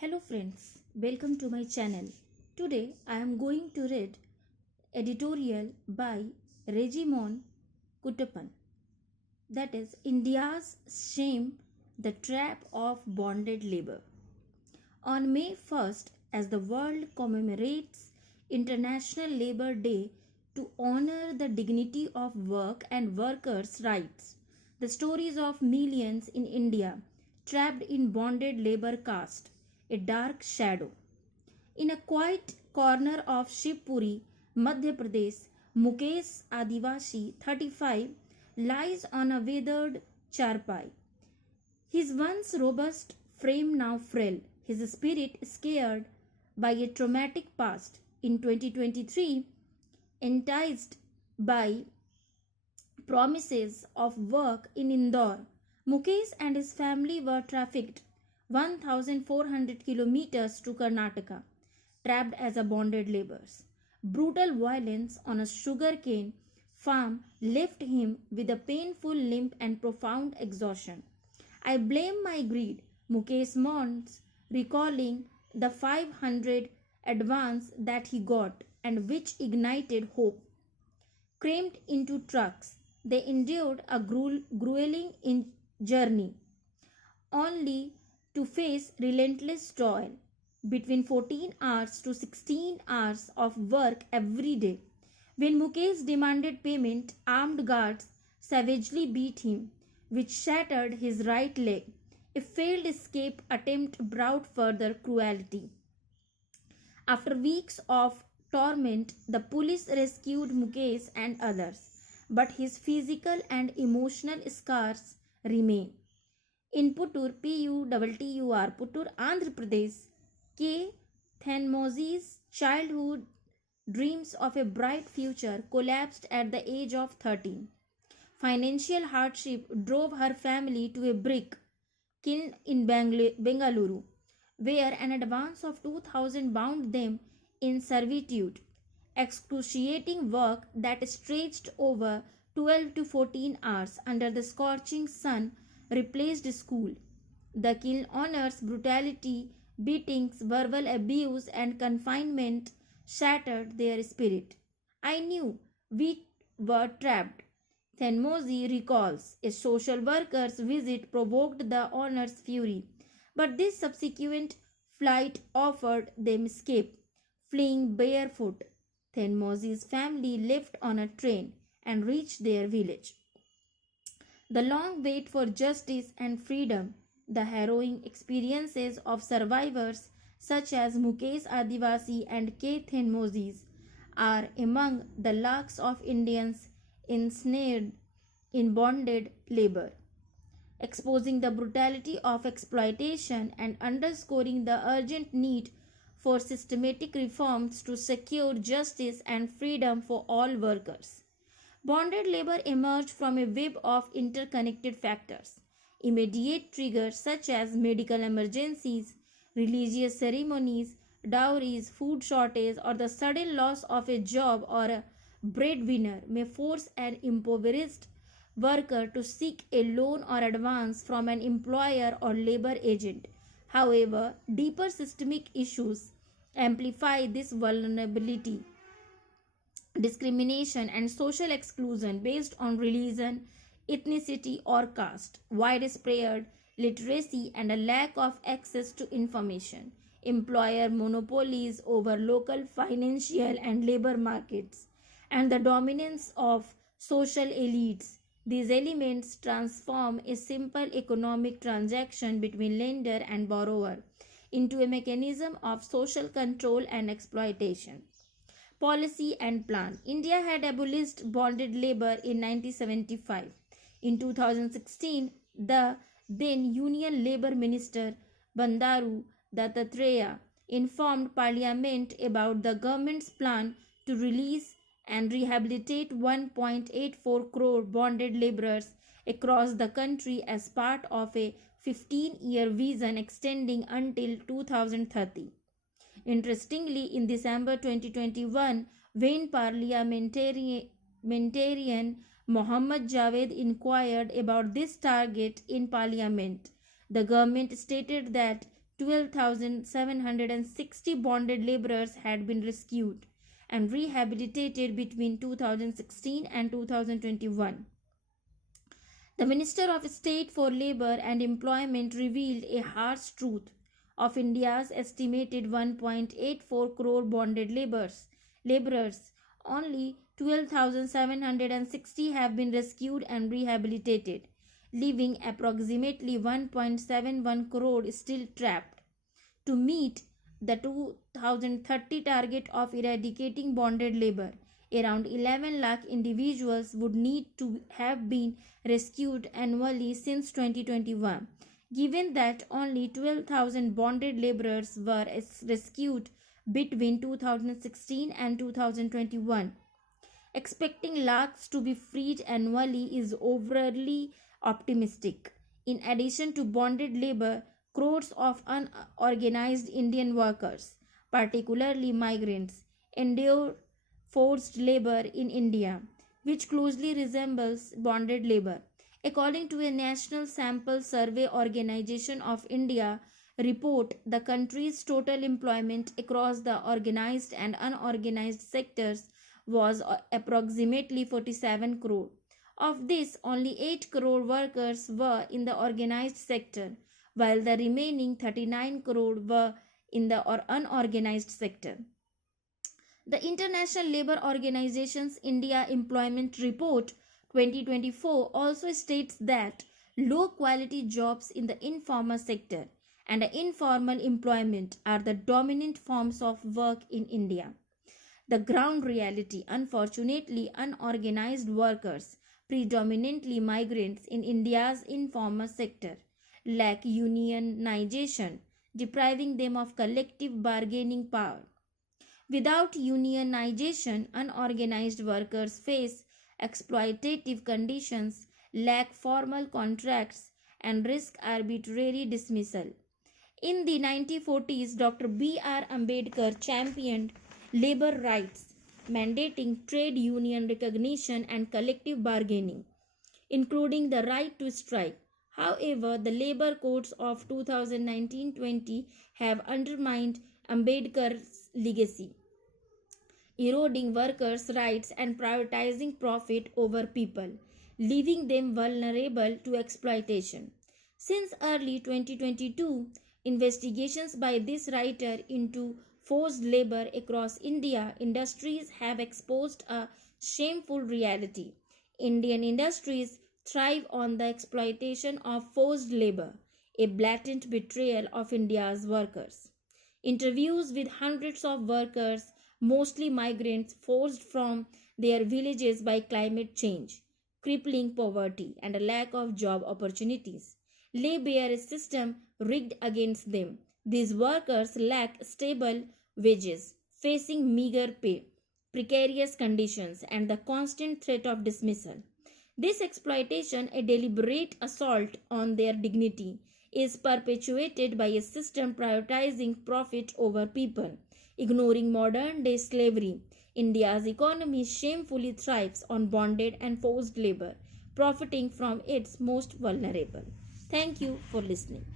Hello friends, welcome to my channel. Today I am going to read editorial by Regimon Kuttapan, that is India's Shame, the Trap of Bonded Labor. On May 1st, as the world commemorates International Labour Day to honor the dignity of work and workers' rights, the stories of millions in India trapped in bonded labor cast a dark shadow. In a quiet corner of Shivpuri, Madhya Pradesh, Mukesh Adivasi, 35, lies on a withered charpai. His once robust frame now frail, his spirit scared by a traumatic past. In 2023, enticed by promises of work in Indore, Mukesh and his family were trafficked 1,400 kilometers to Karnataka, trapped as a bonded laborers. Brutal violence on a sugarcane farm left him with a painful limp and profound exhaustion. I blame my greed, Mukesh mourns, recalling the 500 advance that he got and which ignited hope. Crammed into trucks, they endured a grueling journey, only to face relentless toil, between 14 hours to 16 hours of work every day. When Mukesh demanded payment, armed guards savagely beat him, which shattered his right leg. A failed escape attempt brought further cruelty. After weeks of torment, the police rescued Mukesh and others, but his physical and emotional scars remain. In Puttur, Puttur, Puttur, Andhra Pradesh, K. Thanmozhi's childhood dreams of a bright future collapsed at the age of 13. Financial hardship drove her family to a brick kiln in Bengaluru, where an advance of 2,000 bound them in servitude. Excruciating work that stretched over 12 to 14 hours under the scorching sun replaced school. The kiln owners' brutality, beatings, verbal abuse, and confinement shattered their spirit. I knew we were trapped. Thanmozhi recalls a social worker's visit provoked the owner's fury, but this subsequent flight offered them escape. Fleeing barefoot, Thanmozhi's family left on a train and reached their village. The long wait for justice and freedom, the harrowing experiences of survivors such as Mukesh Adivasi and K. Thanmozhi are among the lakhs of Indians ensnared in bonded labor, exposing the brutality of exploitation and underscoring the urgent need for systematic reforms to secure justice and freedom for all workers. Bonded labor emerged from a web of interconnected factors. Immediate triggers such as medical emergencies, religious ceremonies, dowries, food shortage, or the sudden loss of a job or a breadwinner may force an impoverished worker to seek a loan or advance from an employer or labor agent. However, deeper systemic issues amplify this vulnerability. Discrimination and social exclusion based on religion, ethnicity, or caste, widespread literacy, and a lack of access to information, employer monopolies over local financial and labor markets, and the dominance of social elites. These elements transform a simple economic transaction between lender and borrower into a mechanism of social control and exploitation. Policy and plan. India had abolished bonded labor in 1975. In 2016, the then Union Labour Minister Bandaru Dattatreya informed Parliament about the government's plan to release and rehabilitate 1.84 crore bonded laborers across the country as part of a 15-year vision extending until 2030. Interestingly, in December 2021, when parliamentarian Mohammad Javed inquired about this target in Parliament, the government stated that 12,760 bonded laborers had been rescued and rehabilitated between 2016 and 2021. The Minister of State for Labour and Employment revealed a harsh truth of India's estimated 1.84 crore bonded laborers. Only 12,760 have been rescued and rehabilitated, leaving approximately 1.71 crore still trapped. To meet the 2030 target of eradicating bonded labor, around 11 lakh individuals would need to have been rescued annually since 2021. Given that only 12,000 bonded laborers were rescued between 2016 and 2021, expecting lakhs to be freed annually is overly optimistic. In addition to bonded labor, crores of unorganized Indian workers, particularly migrants, endure forced labor in India, which closely resembles bonded labor. According to a National Sample Survey Organization of India report, the country's total employment across the organized and unorganized sectors was approximately 47 crore. Of this, only 8 crore workers were in the organized sector, while the remaining 39 crore were in the unorganized sector. The International Labour Organization's India Employment Report 2024 also states that low quality jobs in the informal sector and informal employment are the dominant forms of work in India. The ground reality, unfortunately, unorganized workers, predominantly migrants in India's informal sector, lack unionization, depriving them of collective bargaining power. Without unionization, unorganized workers face exploitative conditions, lack formal contracts, and risk arbitrary dismissal. In the 1940s, Dr. B.R. Ambedkar championed labor rights, mandating trade union recognition and collective bargaining, including the right to strike. However, the labor codes of 2019-20 have undermined Ambedkar's legacy, eroding workers' rights and privatizing profit over people, leaving them vulnerable to exploitation. Since early 2022, investigations by this writer into forced labor across India industries have exposed a shameful reality. Indian industries thrive on the exploitation of forced labor, a blatant betrayal of India's workers. Interviews with hundreds of workers, mostly migrants forced from their villages by climate change, crippling poverty, and a lack of job opportunities, lay bare a system rigged against them. These workers lack stable wages, facing meager pay, precarious conditions, and the constant threat of dismissal. This exploitation, a deliberate assault on their dignity, is perpetuated by a system prioritizing profit over people, ignoring modern day slavery. India's economy shamefully thrives on bonded and forced labor, profiting from its most vulnerable. Thank you for listening.